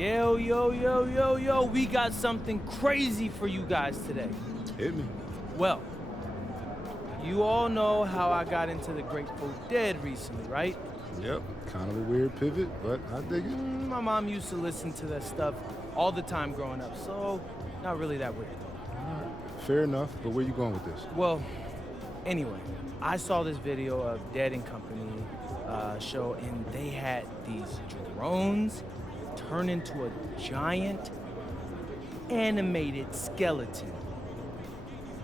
Yo, yo, yo, yo, yo, we got something crazy for you guys today. Hit me. Well, you all know how I got into the Grateful Dead recently, right? Yep, kind of a weird pivot, but I dig it. My mom used to listen to that stuff all the time growing up, so not really that weird. All right, fair enough, but where you going with this? Well, anyway, I saw this video of Dead and Company show, and they had these drones turn into a giant animated skeleton.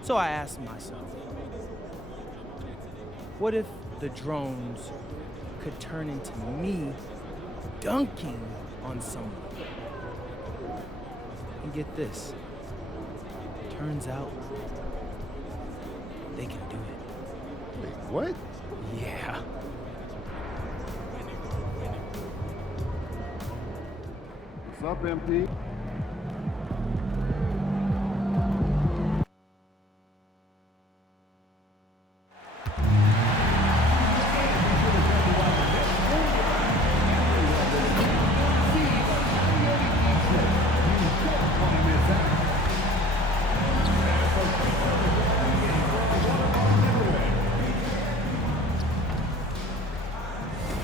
So I asked myself, what if the drones could turn into me dunking on someone? And get this, turns out they can do it. Wait, what? Yeah. What's up, MP?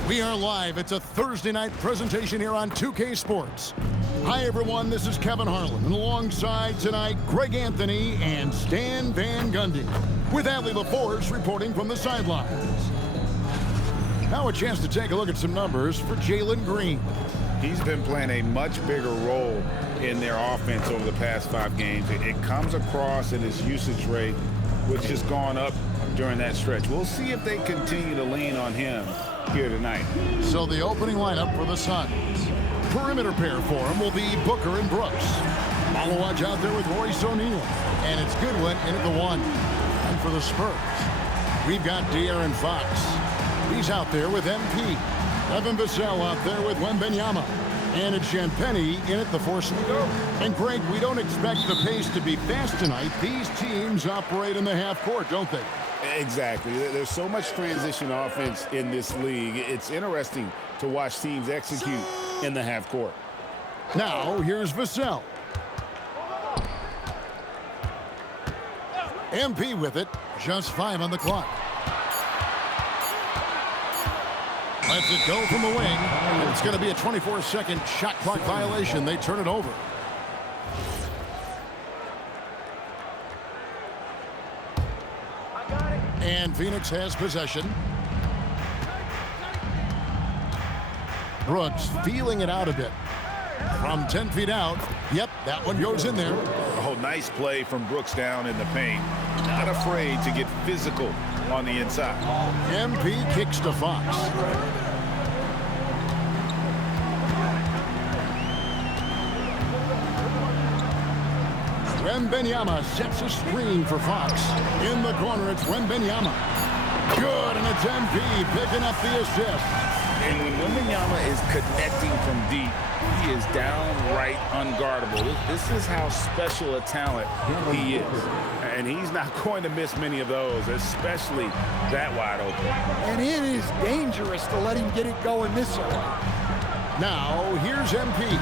We are live. It's a Thursday night presentation here on 2K Sports. Hi, everyone. This is Kevin Harlan. And alongside tonight, Greg Anthony and Stan Van Gundy. With Adley LaForce reporting from the sidelines. Now a chance to take a look at some numbers for Jalen Green. He's been playing a much bigger role in their offense over the past 5 games. It comes across in his usage rate, which has gone up during that stretch. We'll see if they continue to lean on him here tonight. So the opening lineup for the Suns. Perimeter pair for him will be Booker and Brooks. Malawaj out there with Royce O'Neal. And it's Goodwin in at the 1. And for the Spurs, we've got De'Aaron Fox. He's out there with MP. Evan Vassell out there with Wembanyama. And it's Champagnie in at the 4 slot. And Greg, we don't expect the pace to be fast tonight. These teams operate in the half court, don't they? Exactly. There's so much transition offense in this league. It's interesting to watch teams execute in the half court. Now, here's Vassell. MP with it. Just 5 on the clock. Lets it go from the wing. And it's going to be a 24-second shot clock violation. They turn it over. And Phoenix has possession. Brooks feeling it out a bit. From 10 feet out. Yep, that one goes in there. Oh, nice play from Brooks down in the paint. Not afraid to get physical on the inside. MP kicks to Fox. Wembanyama sets a screen for Fox. In the corner, it's Wembanyama. Good, and it's MP picking up the assist. And when Wembanyama is connecting from deep, he is downright unguardable. This is how special a talent he is. And he's not going to miss many of those, especially that wide open. And it is dangerous to let him get it going this early. Now, here's MP.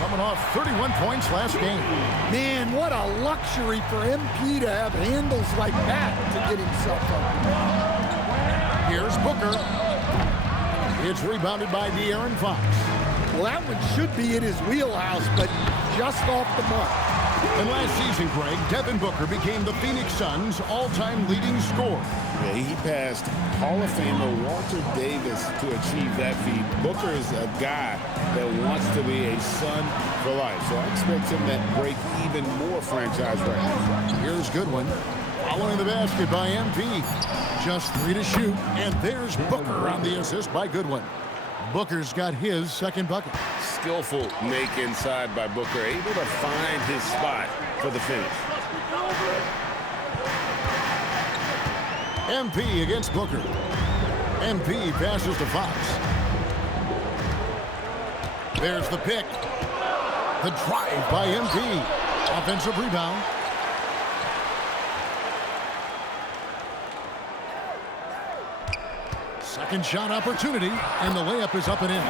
Coming off 31 points last game. Man, what a luxury for MP to have handles like that to get himself up. Here's Booker. It's rebounded by De'Aaron Fox. Well, that one should be in his wheelhouse, but just off the mark. And last season, Greg, Devin Booker became the Phoenix Suns' all-time leading scorer. Yeah, he passed Hall of Famer Walter Davis to achieve that feat. Booker is a guy that wants to be a Sun for life, so I expect him to break even more franchise records. Here's Goodwin. Following the basket by MP. Just 3 to shoot, and there's Booker on the assist by Goodwin. Booker's got his second bucket. Skillful make inside by Booker, able to find his spot for the finish. MP against Booker. MP passes to Fox. There's the pick. The drive by MP. Offensive rebound. Second shot opportunity, and the layup is up and in.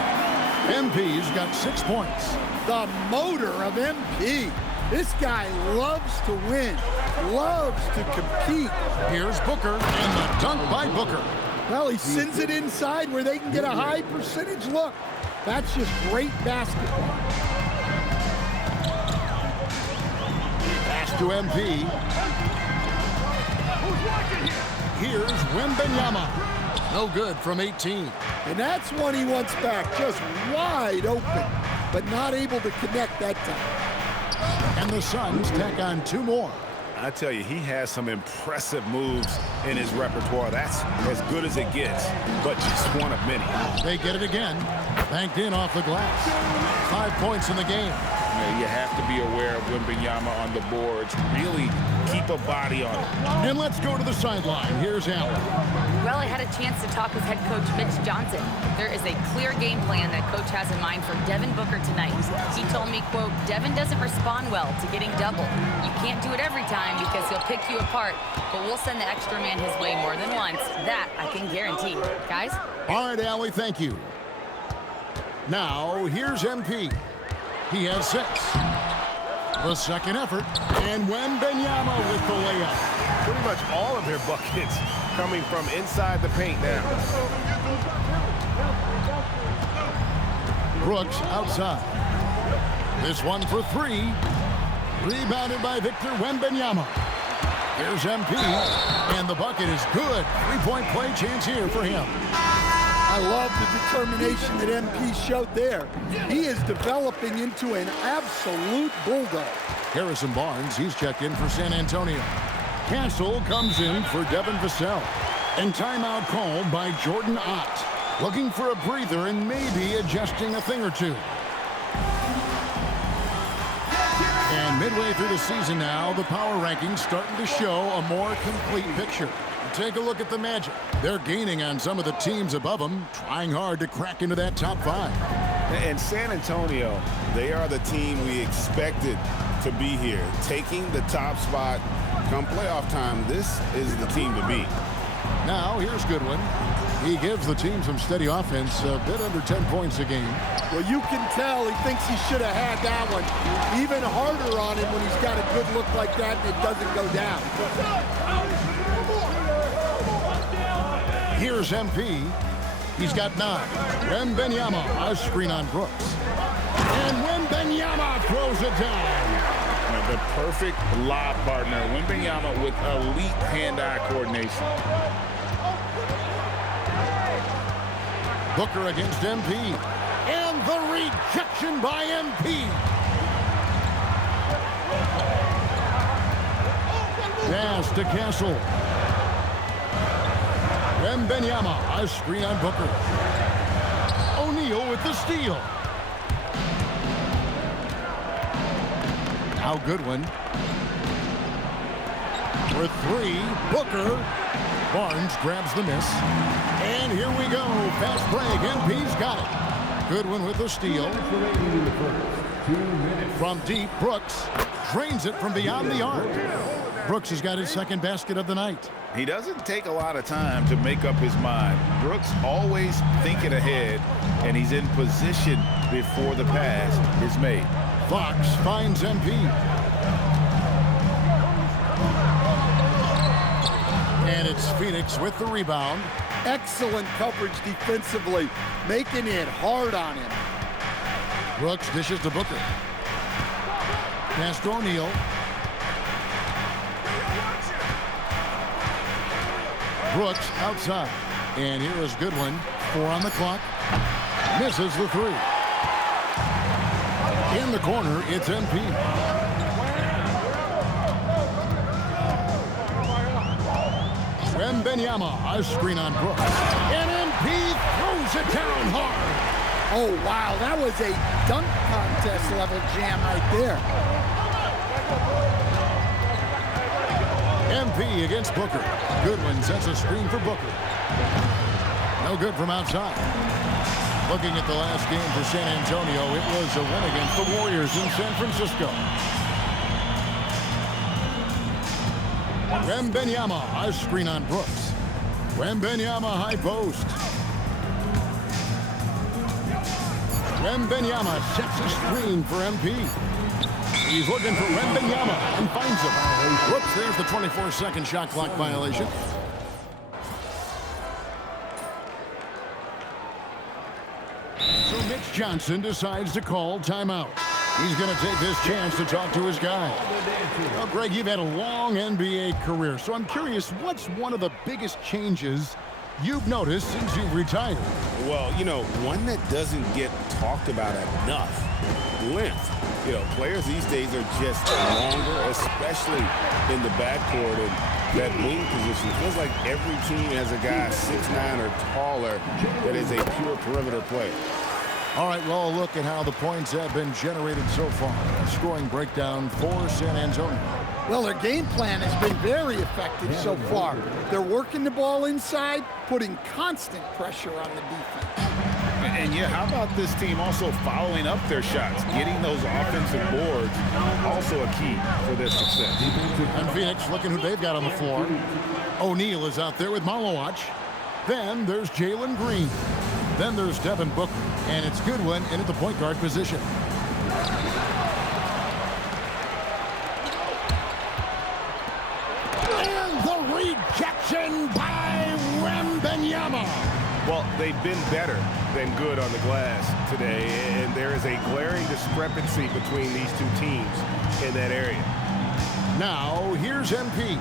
MP's got 6 points. The motor of MP. This guy loves to win, loves to compete. Here's Booker, and the dunk by Booker. Well, he sends it inside where they can get a high percentage look. That's just great basketball. Pass to MP. Here's Wembanyama. No good from 18. And that's one he wants back, just wide open, but not able to connect that time. And the Suns tack on 2 more. I tell you, he has some impressive moves in his repertoire. That's as good as it gets, but just one of many. They get it again. Banked in off the glass. 5 points in the game. You have to be aware of Wembanyama on the boards. Really keep a body on it. And let's go to the sideline. Here's Allen. Well, I had a chance to talk with head coach Mitch Johnson. There is a clear game plan that coach has in mind for Devin Booker tonight. He told me, quote, Devin doesn't respond well to getting double. You can't do it every time because he'll pick you apart, but we'll send the extra man his way more than once. That I can guarantee. Guys? All right, Allie, thank you. Now, here's MP. He has 6. The second effort, and Wembanyama with the layup. Pretty much all of their buckets coming from inside the paint now. Brooks outside. This one for 3. Rebounded by Victor Wembanyama. Here's MP, and the bucket is good. 3-point play chance here for him. I love the determination that MP showed there. He is developing into an absolute bulldog. Harrison Barnes, he's checked in for San Antonio. Castle comes in for Devin Vassell. And timeout called by Jordan Ott. Looking for a breather and maybe adjusting a thing or two. And midway through the season now, the power rankings starting to show a more complete picture. Take a look at the Magic. They're gaining on some of the teams above them, trying hard to crack into that top 5. And San Antonio, they are the team we expected to be here. Taking the top spot come playoff time, this is the team to beat. Now, here's Goodwin. He gives the team some steady offense, a bit under 10 points a game. Well, you can tell he thinks he should have had that one. Even harder on him when he's got a good look like that and it doesn't go down. Here's MP. He's got 9. Wembanyama, a screen on Brooks. And Wembanyama throws it down. The perfect lob partner. Wembanyama with elite hand-eye coordination. Booker against MP. And the rejection by MP. Pass to Castle. Wembanyama, a screen on Booker. O'Neal with the steal. Now Goodwin. For 3, Booker. Barnes grabs the miss. And here we go. Fast break. MP's got it. Goodwin with the steal. From deep, Brooks drains it from beyond the arc. Brooks has got his second basket of the night. He doesn't take a lot of time to make up his mind. Brooks always thinking ahead, and he's in position before the pass is made. Fox finds MP. And it's Phoenix with the rebound. Excellent coverage defensively, making it hard on him. Brooks dishes to Booker. Pass to O'Neal. Brooks outside. And here is Goodwin. 4 on the clock. Misses the 3. In the corner, it's MP. Wembanyama, a screen on Brooks. And MP throws it down hard. Oh, wow, that was a dunk contest level jam right there. MP against Booker. Goodwin sets a screen for Booker. No good from outside. Looking at the last game for San Antonio, it was a win against the Warriors in San Francisco. Wembanyama, a screen on Brooks. Wembanyama, high post. Wembanyama sets a screen for MP. He's looking for Wembanyama and finds him. Whoops, there's the 24-second shot clock violation. So Mitch Johnson decides to call timeout. He's going to take this chance to talk to his guy. Well, Greg, you've had a long NBA career, so I'm curious, what's one of the biggest changes you've noticed since you've retired? Well, you know, one that doesn't get talked about enough, length. You know, players these days are just longer, especially in the backcourt and that wing position. It feels like every team has a guy 6'9" or taller that is a pure perimeter player. All right, well, look at how the points have been generated so far. A scoring breakdown for San Antonio. Well, their game plan has been very effective so far. They're working the ball inside, putting constant pressure on the defense. And yeah, how about this team also following up their shots, getting those offensive boards, also a key for their success. And Phoenix looking who they've got on the floor. O'Neal is out there with Malowacz. Then there's Jalen Green. Then there's Devin Booker, and it's Goodwin in at the point guard position. And the rejection by Wembanyama. Well, they've been better than good on the glass today, and there is a glaring discrepancy between these two teams in that area. Now, here's MP.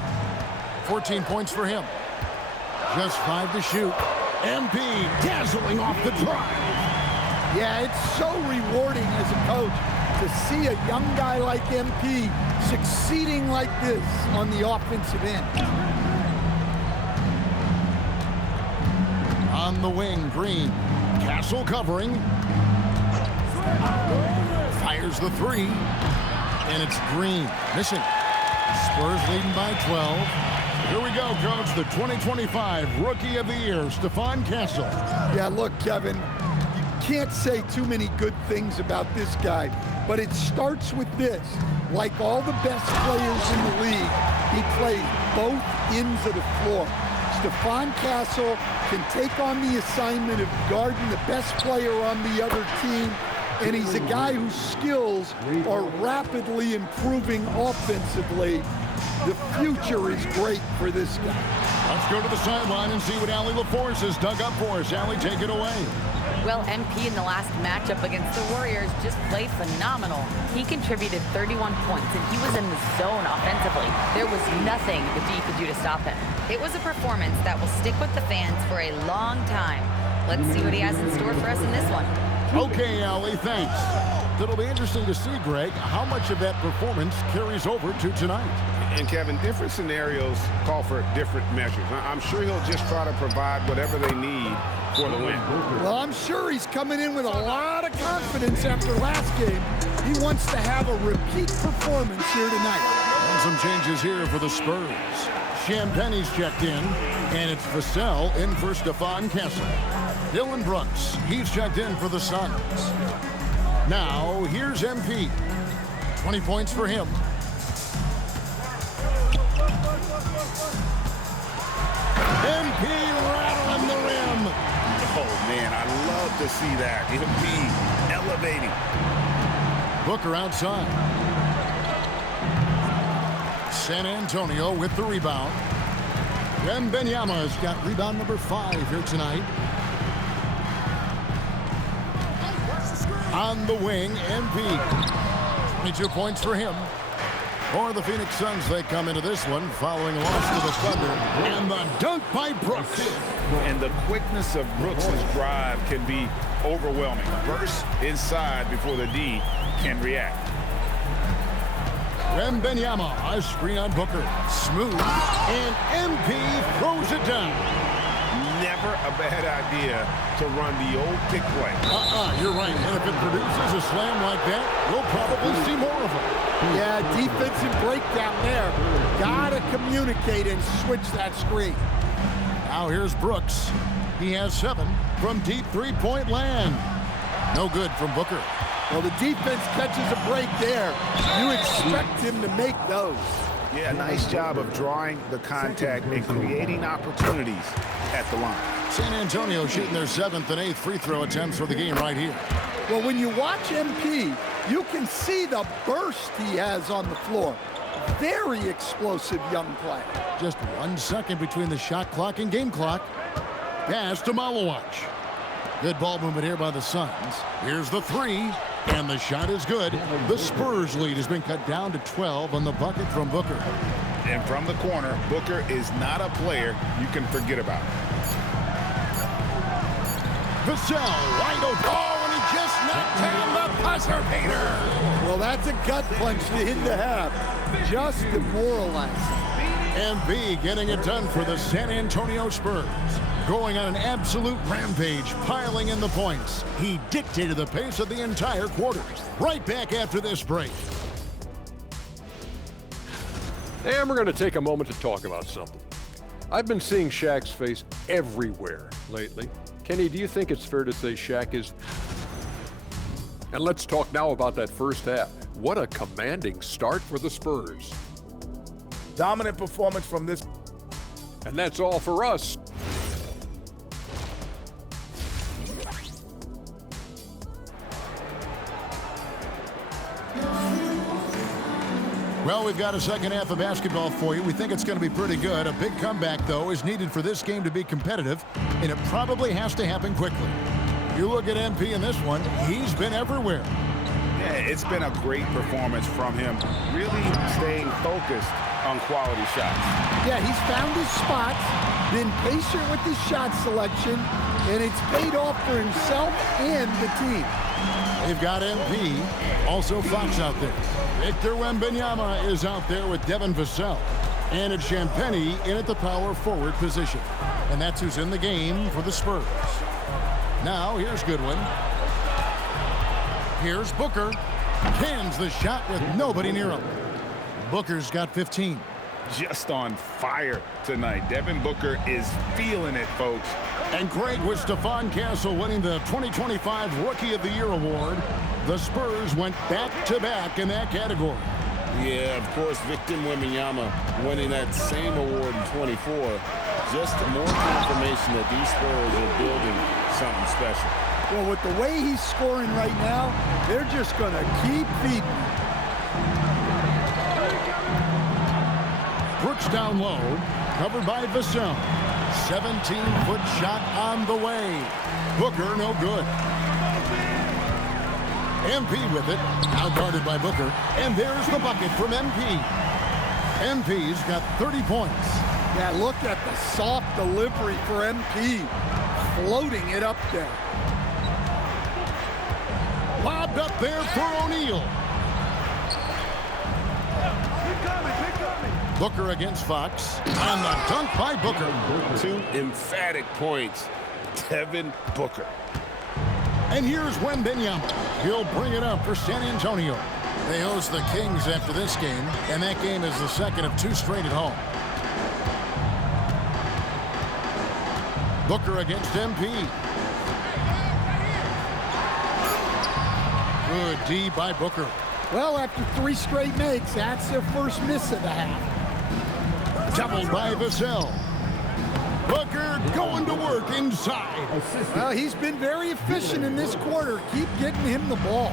14 points for him. Just 5 to shoot. MP dazzling off the drive. Yeah, it's so rewarding as a coach to see a young guy like MP succeeding like this on the offensive end. On the wing, Green. Castle covering. Fires the three. And it's Green. Missing. Spurs leading by 12. Here we go, Coach. The 2025 Rookie of the Year, Stephon Castle. Yeah, look, Kevin, you can't say too many good things about this guy, but it starts with this. Like all the best players in the league, he plays both ends of the floor. Stephon Castle can take on the assignment of guarding the best player on the other team, and he's a guy whose skills are rapidly improving offensively. The future is great for this guy. Let's go to the sideline and see what Allie LaForce has dug up for us. Allie, take it away. Well, MP in the last matchup against the Warriors just played phenomenal. He contributed 31 points, and he was in the zone offensively. There was nothing the D could do to stop him. It was a performance that will stick with the fans for a long time. Let's see what he has in store for us in this one. Okay, Allie, thanks. It'll be interesting to see, Greg, how much of that performance carries over to tonight. And Kevin, different scenarios call for different measures. I'm sure he'll just try to provide whatever they need for the win. Well, I'm sure he's coming in with a lot of confidence after last game. He wants to have a repeat performance here tonight. And some changes here for the Spurs. Champagne's checked in, and it's Vassell in for Stephon Castle. Dillon Brooks, he's checked in for the Suns. Now, here's MP. 20 points for him. MP rattling the rim. Oh, man, I love to see that. MP elevating. Booker outside. San Antonio with the rebound. Wembanyama's got rebound number 5 here tonight. On the wing, MP. 22 points for him. For the Phoenix Suns, they come into this one following a loss to the Thunder. And the dunk by Brooks. And the quickness of Brooks' drive can be overwhelming. Burst inside before the D can react. Wembanyama, a screen on Booker. Smooth. And MP throws it down. Never a bad idea to run the old pick play. You're right. And if it produces a slam like that, we'll probably see more of it. Yeah, defensive breakdown there. Gotta communicate and switch that screen. Now here's Brooks. He has 7 from deep three-point land. No good from Booker. Well, the defense catches a break there. You expect him to make those. Yeah, nice job of drawing the contact and creating opportunities at the line. San Antonio shooting their 7th and 8th free throw attempts for the game right here. Well, when you watch MP, you can see the burst he has on the floor. Very explosive young player. Just 1 second between the shot clock and game clock. Pass to Malawach. Good ball movement here by the Suns. Here's the three, and the shot is good. The Spurs lead has been cut down to 12 on the bucket from Booker. And from the corner, Booker is not a player you can forget about. Vassell, wide open. Oh, and he just knocked down the buzzer beater. Well, that's a gut punch to hit the half. Just demoralizing. MB getting it done for the San Antonio Spurs. Going on an absolute rampage, piling in the points. He dictated the pace of the entire quarter. Right back after this break. And we're going to take a moment to talk about something. I've been seeing Shaq's face everywhere lately. Kenny, do you think it's fair to say Shaq is... And let's talk now about that first half. What a commanding start for the Spurs. Dominant performance from this. And that's all for us. Well, we've got a second half of basketball for you. We think it's going to be pretty good. A big comeback, though, is needed for this game to be competitive, and it probably has to happen quickly. You look at MP in this one, he's been everywhere. Yeah, it's been a great performance from him, really staying focused on quality shots. Yeah, he's found his spots, been patient with his shot selection, and it's paid off for himself and the team. They've got MP, also Fox out there. Victor Wembanyama is out there with Devin Vassell. And it's Champagnie in at the power forward position. And that's who's in the game for the Spurs. Now, here's Goodwin. Here's Booker. Cans the shot with nobody near him. Booker's got 15. Just on fire tonight. Devin Booker is feeling it, folks. And great with Stephon Castle winning the 2025 Rookie of the Year award. The Spurs went back-to-back in that category. Yeah, of course, Victor Wembanyama winning that same award in 24. Just more confirmation that these Spurs are building something special. Well, with the way he's scoring right now, they're just going to keep feeding. Brooks down low, covered by Vassell. 17-foot shot on the way. Booker no good. MP with it, out guarded by Booker, and there's the bucket from MP. MP's got 30 points. Yeah, look at the soft delivery for MP, floating it up there. Lobbed up there for O'Neal. Booker against Fox, and the dunk by Booker. 2 emphatic points. Devin Booker. And here's Wembanyama. He'll bring it up for San Antonio. They host the Kings after this game, and that game is the second of 2 straight at home. Booker against MP. Good D by Booker. Well, after 3 straight makes, that's their first miss of the half. Doubled by Vassell. Booker going to work inside. Well, he's been very efficient in this quarter. Keep getting him the ball.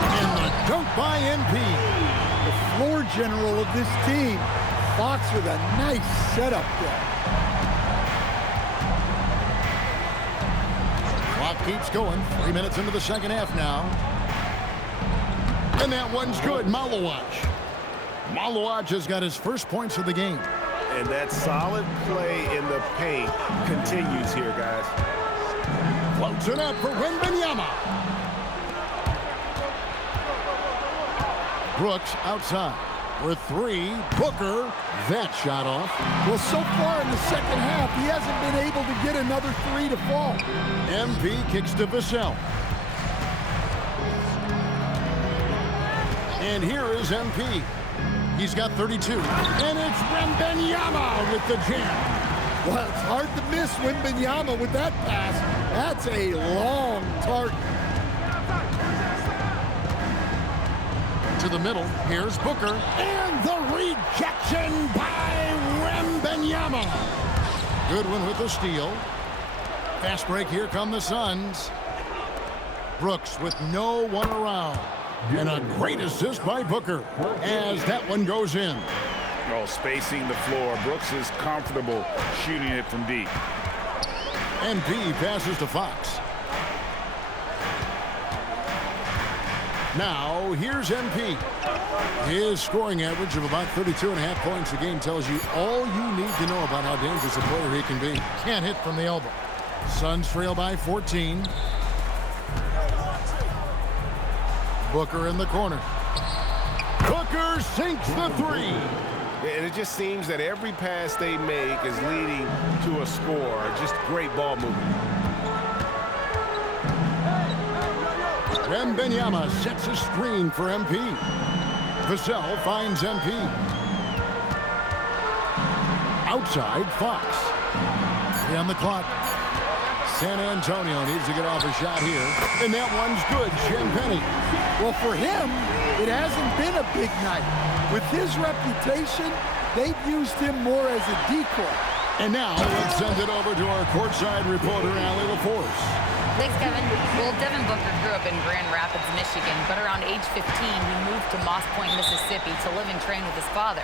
And the dunk by MP. The floor general of this team. Fox with a nice setup there. Clock keeps going. 3 minutes into the second half now. And that one's good. Malawach. Malawach has got his first points of the game. And that solid play in the paint continues here, guys. Floats it up for Wembanyama. Brooks outside for 3. Booker, that shot off. Well, so far in the second half, he hasn't been able to get another 3 to fall. MP kicks to Vassell. And here is MP. He's got 32. And it's Wembanyama with the jam. Well, it's hard to miss Wembanyama with that pass. That's a long target. To to the middle. Here's Booker. And the rejection by Wembanyama. Goodwin with the steal. Fast break. Here come the Suns. Brooks with no one around. And a great assist by Booker as that one goes in. Oh, spacing the floor. Brooks is comfortable shooting it from deep. MP passes to Fox. Now, here's MP. His scoring average of about 32.5 points a game tells you all you need to know about how dangerous a player he can be. Can't hit from the elbow. Suns trail by 14. Booker in the corner. Booker sinks the three. And it just seems that every pass they make is leading to a score. Just great ball movement. Wembanyama sets a screen for MP. Vassell finds MP. Outside, Fox. 3 on the clock. San Antonio needs to get off a shot here. And that one's good. Champagnie. Well, for him, it hasn't been a big night. With his reputation, they've used him more as a decoy. And now let's send it over to our courtside reporter, Allie LaForce. Thanks, Kevin. Well, Devin Booker grew up in Grand Rapids, Michigan, but around age 15, he moved to Moss Point, Mississippi to live and train with his father.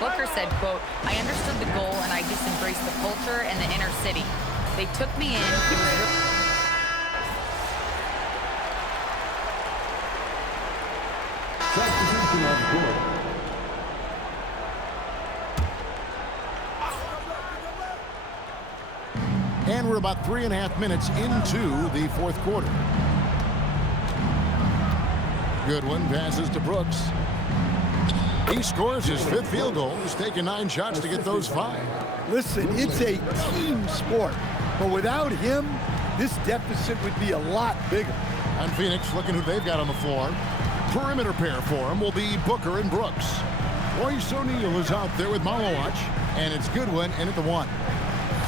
Booker said, quote, "I understood the goal and I just embraced the culture and the inner city. They took me in. It was really And we're about 3.5 minutes into the fourth quarter. Goodwin passes to Brooks. He scores his 5th field goal. He's taken 9 shots to get those 5. Listen, it's a team sport, but without him, this deficit would be a lot bigger. And Phoenix looking who they've got on the floor. Perimeter pair for him will be Booker and Brooks. Royce O'Neal is out there with Malawach, and it's Goodwin in at the 1.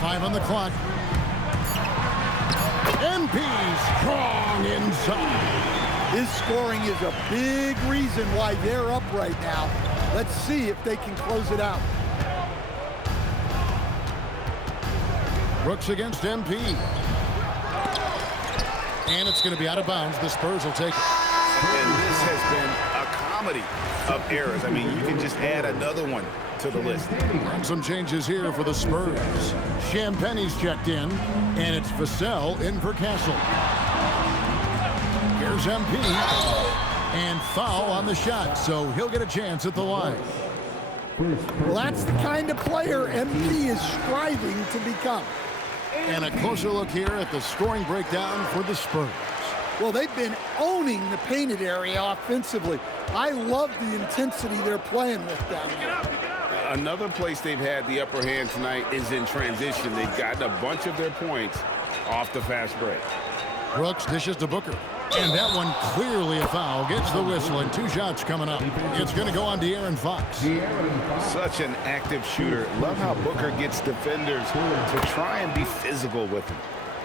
5 on the clock. MP strong inside. His scoring is a big reason why they're up right now. Let's see if they can close it out. Brooks against MP. And it's going to be out of bounds. The Spurs will take it. And this has been a comedy of errors. I mean, you can just add another one to the list. And some changes here for the Spurs. Champagnie's checked in, and it's Vassell in for Castle. Here's MP, and foul on the shot, so he'll get a chance at the line. Well, that's the kind of player MP is striving to become. And a closer look here at the scoring breakdown for the Spurs. Well, they've been owning the painted area offensively. I love the intensity they're playing with down there. Another place they've had the upper hand tonight is in transition. They've gotten a bunch of their points off the fast break. Brooks dishes to Booker. And that one clearly a foul. Gets the whistle, and 2 shots coming up. It's going to go on De'Aaron Fox. Such an active shooter. Love how Booker gets defenders to try and be physical with him.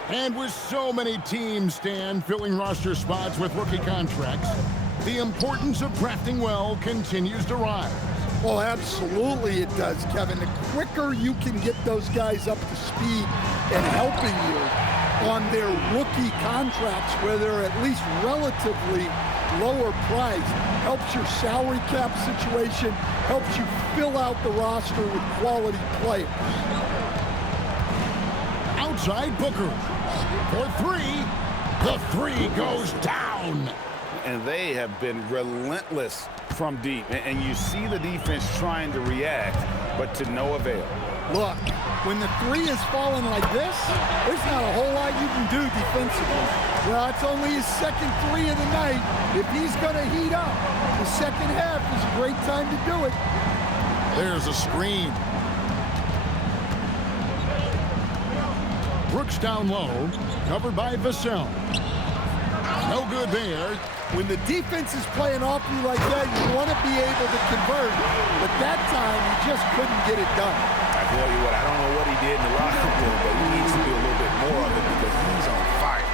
And with so many teams, Stan, filling roster spots with rookie contracts, the importance of drafting well continues to rise. Well, absolutely it does, Kevin. The quicker you can get those guys up to speed and helping you on their rookie contracts where they're at least relatively lower priced, helps your salary cap situation, helps you fill out the roster with quality players. Outside Booker for 3. The 3 goes down. And they have been relentless from deep. And you see the defense trying to react, but to no avail. Look, when the 3 is falling like this, there's not a whole lot you can do defensively. Well, it's only his 2nd 3 of the night. If he's going to heat up, the second half is a great time to do it. There's a screen. Brooks down low, covered by Vassell. No good there. When the defense is playing off you like that, you want to be able to convert. But that time, he just couldn't get it done. I tell you what, I don't know what he did in the locker room, but he needs to do a little bit more of it because he's on fire.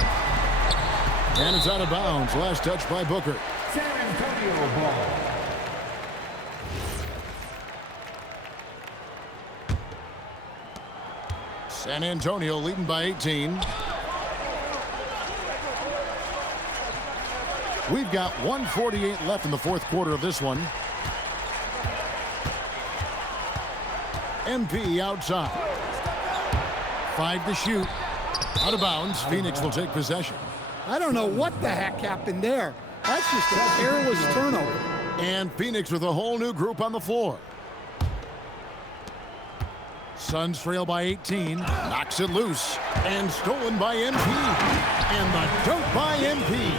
And it's out of bounds. Last touch by Booker. San Antonio ball. San Antonio leading by 18. We've got 1:48 left in the fourth quarter of this one. MP outside. 5 to shoot. Out of bounds. Phoenix will take possession. I don't know what the heck happened there. That's just a careless turnover. And Phoenix with a whole new group on the floor. Suns trail by 18. Knocks it loose. And stolen by MP. And the dunk by MP.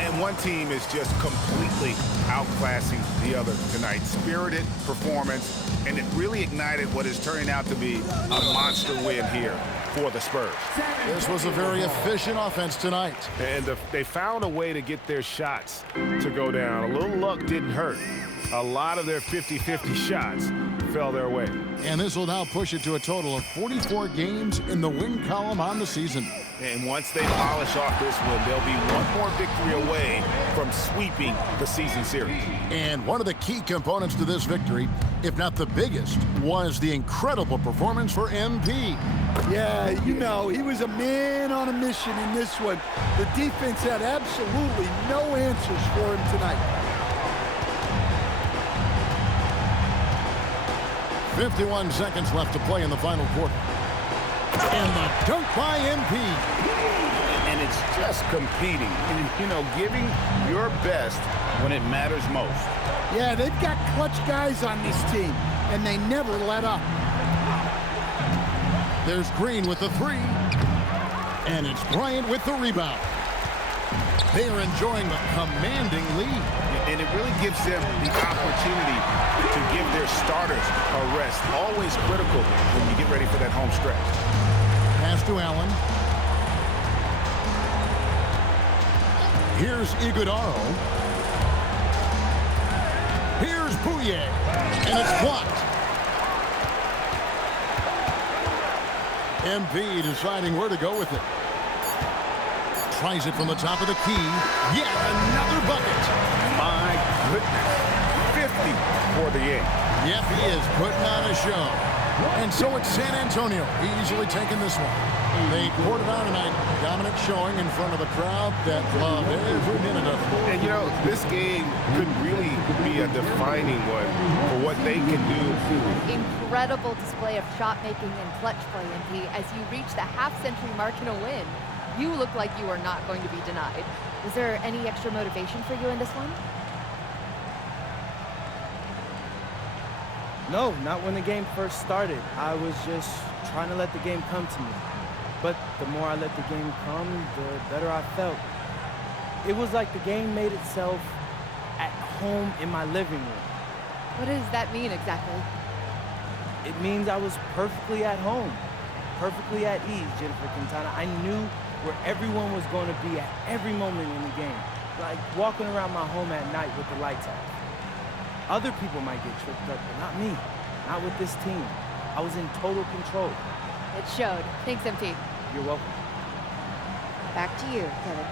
And one team is just completely outclassing the other tonight. Spirited performance, and it really ignited what is turning out to be a monster win here for the Spurs. This was a very efficient offense tonight. And they found a way to get their shots to go down. A little luck didn't hurt. A lot of their 50-50 shots fell their way. And this will now push it to a total of 44 games in the win column on the season. And once they polish off this one, they'll be one more victory away from sweeping the season series. And one of the key components to this victory, if not the biggest, was the incredible performance for MP. Yeah, you know, he was a man on a mission in this one. The defense had absolutely no answers for him tonight. 51 seconds left to play in the final quarter. And the dunk by MP. And it's just competing and, you know, giving your best when it matters most. Yeah, they've got clutch guys on this team, and they never let up. There's Green with the three. And it's Bryant with the rebound. They are enjoying a commanding lead. And it really gives them the opportunity to give their starters a rest. Always critical when you get ready for that home stretch. Pass to Allen. Here's Iguodaro. Here's Bouye. And it's blocked. MP deciding where to go with it. Tries it from the top of the key. Yet another bucket. My goodness. 50 for the eight. Yep, he is putting on a show. And so it's San Antonio easily taking this one. They poured it on tonight. Dominant showing in front of a crowd that loved every minute of it. And, you know, this game could really be a defining one for what they can do. Incredible display of shot making and clutch play, MP, as you reach the half-century mark in a win. You look like you are not going to be denied. Was there any extra motivation for you in this one? No, not when the game first started. I was just trying to let the game come to me. But the more I let the game come, the better I felt. It was like the game made itself at home in my living room. What does that mean exactly? It means I was perfectly at home, perfectly at ease, Jennifer Quintana. I knew where everyone was going to be at every moment in the game, like walking around my home at night with the lights off. Other people might get tripped up, but not me, not with this team. I was in total control. It showed. Thanks, MP. You're welcome. Back to you, Kevin.